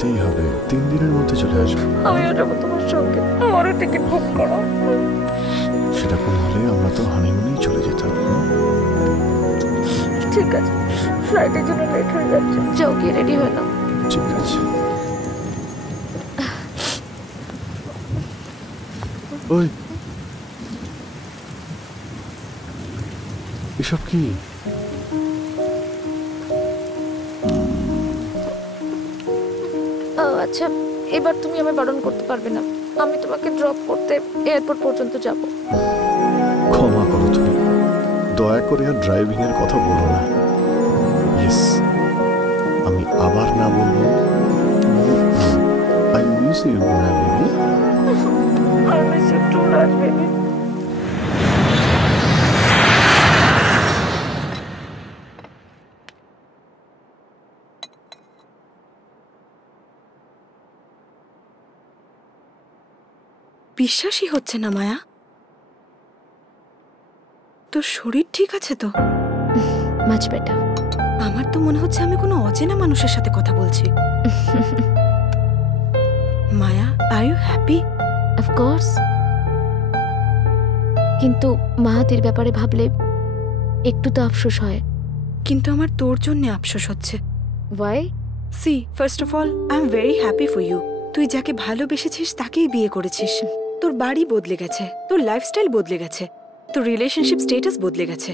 যেতেই হবে, 3 দিনের মধ্যে চলে আসবে। আমিও যাবো তোমার সঙ্গে, আমারও টিকিট বুক করো। সেরকম হলে আমরা তো হানিমুনেই চলে যেতাম। ঠিক আছে, ফ্লাইটের জন্য লেট হয়ে যাচ্ছে, যাও গিয়ে রেডি হয়ে নাও। ঠিক আছে। ওই এসব কি? আচ্ছা, এবার তুমি আমায় বারণ করতে পারবে না, আমি তোমাকে ড্রপ করতে এয়ারপোর্ট পর্যন্ত যাব। ক্ষমা করো তুমি, দয়া করে আর ড্রাইভিং এর কথা বলো না। ইয়েস, আমি আবার না বলবো I miss you my baby. I miss you too much, baby. বিশ্বাসই হচ্ছে না মায়া, তোর শরীর ঠিক আছে তো? Much better. আমার তো মনে হচ্ছে আমি কোনো অচেনা মানুষের সাথে কথা বলছি। মায়া, আর ইউ হ্যাপি? অফকোর্স, কিন্তু মাহাতির ব্যাপারে ভাবলে একটু তো আফসোস হয়। কিন্তু আমার তোর জন্য আফসোস হচ্ছে। Why? See, first of all I am very happy for you. তুই যাকে ভালোবেসেছিস তাকেই বিয়ে করেছিস। তোর বাড়ি বদলে গেছে, তোর লাইফস্টাইল বদলে গেছে, তোর রিলেশনশিপ স্টেটাস বদলে গেছে,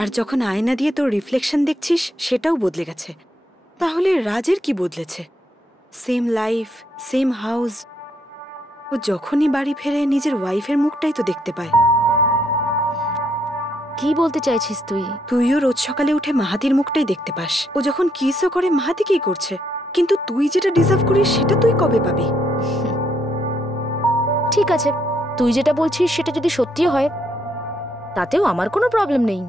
আর যখন আয়না দিয়ে তোর রিফ্লেকশন দেখছিস সেটাও বদলে গেছে। তাহলে রাজের কি বদলেছে? Same life, same house. ও যখনই বাড়ি ফেরে নিজের ওয়াইফের মুখটাই তো দেখতে পায়। কি বলতে চাইছিস তুই? তুইও রোজ সকালে উঠে মাহাতির মুখটাই দেখতে পাস। ও যখন কিসও করে মাহাতি কি করছে, কিন্তু তুই যেটা ডিজার্ভ করিস সেটা তুই কবে পাবি? ঠিক আছে, তুই যেটা বলছিস সেটা যদি সত্যি হয় তাতেও আমার কোনো প্রবলেম নেই।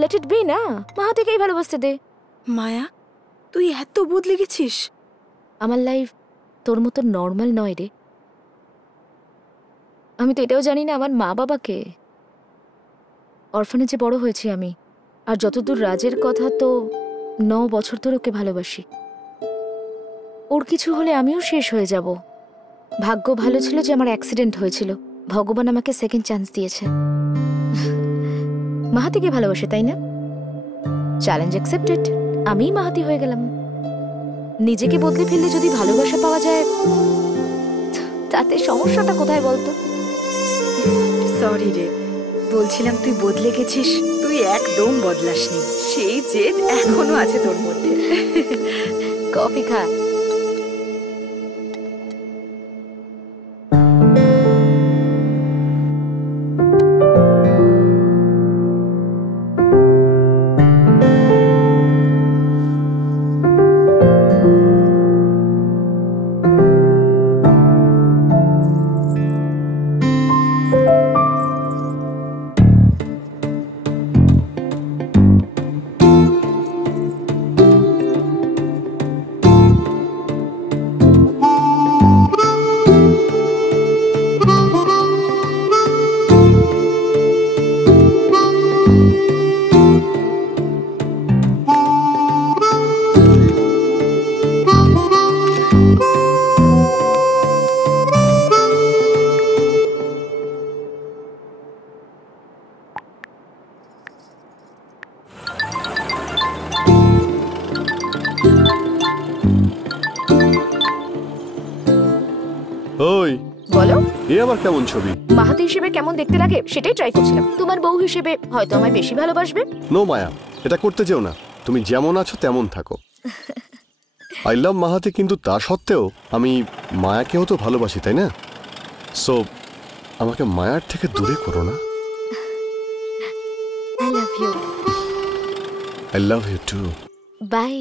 লেট ইট বি না, মাহাতিকেই ভালোবাসতে দে। মায়া, তুই এত বদলে গেছিস। আমার লাইফ তোর মতো নর্মাল নয় রে। আমি তো এটাও জানি না আমার মা বাবাকে। অরফানেজে বড় হয়েছি আমি, আর যতদূর রাজের কথা তো 9 বছর ধরে ওকে ভালোবাসি। ওর কিছু হলে আমিও শেষ হয়ে যাব। ভাগ্য ভালো ছিল যে আমার অ্যাক্সিডেন্ট হয়েছিল, ভগবান আমাকে সেকেন্ড চান্স দিয়েছে। মাহাতিকে ভালোবাসে তাই না? চ্যালেঞ্জ অ্যাকসেপ্টেড, আমিই মাহাতি হয়ে গেলাম। নিজেকে বদলে ফেললে যদি ভালোবাসা পাওয়া যায় তাতে সমস্যাটা কোথায় বলতো? সরি রে, বলছিলাম তুই বদলে গেছিস। তুই একদম বদলাসনি, সেই জেদ এখনো আছে তোর মধ্যে। কফি খা। ওই বলো, এ আবার কেমন ছবি? মাহাতি হিসেবে কেমন দেখতে লাগে সেটাই ট্রাই করছিলাম। তোমার বউ হিসেবে হয়তো আমায় বেশি ভালোবাসবে। নো মায়া, এটা করতে যেও না। তুমি যেমন আছো তেমন থাকো। আই লাভ মাহাতি, কিন্তু তা সত্ত্বেও আমি মায়াকেও তো ভালোবাসি, তাই না? সো আমাকে মায়ার থেকে দূরে করো না। I love you. I love you too. By.